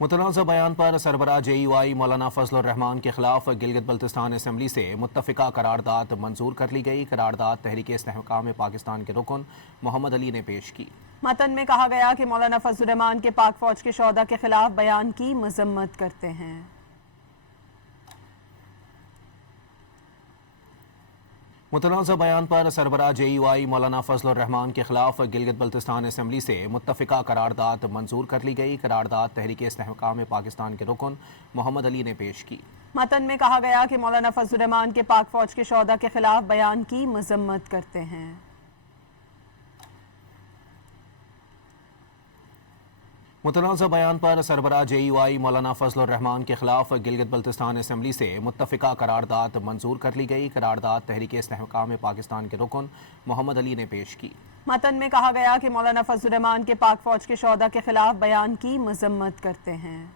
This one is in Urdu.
متنازع بیان پر سربراہ JUI مولانا فضل الرحمان کے خلاف گلگت بلتستان اسمبلی سے متفقہ قرارداد منظور کر لی گئی۔ قرارداد تحریک استحکام پاکستان کے رکن محمد علی نے پیش کی۔ متن میں کہا گیا کہ مولانا فضل الرحمان کے پاک فوج کے شہداء کے خلاف بیان کی مذمت کرتے ہیں۔ متنازع بیان پر سربراہ JUI مولانا فضل الرحمان کے خلاف گلگت بلتستان اسمبلی سے متفقہ قرارداد منظور کر لی گئی۔ قرارداد تحریک استحکام پاکستان کے رکن محمد علی نے پیش کی۔ متن میں کہا گیا کہ مولانا فضل الرحمان کے پاک فوج کے شہداء کے خلاف بیان کی مذمت کرتے ہیں۔ متنازع بیان پر سربراہ JUI مولانا فضل الرحمان کے خلاف گلگت بلتستان اسمبلی سے متفقہ قرارداد منظور کر لی گئی۔ قرارداد تحریک استحکام پاکستان کے رکن محمد علی نے پیش کی۔ متن میں کہا گیا کہ مولانا فضل الرحمان کے پاک فوج کے شہداء کے خلاف بیان کی مذمت کرتے ہیں۔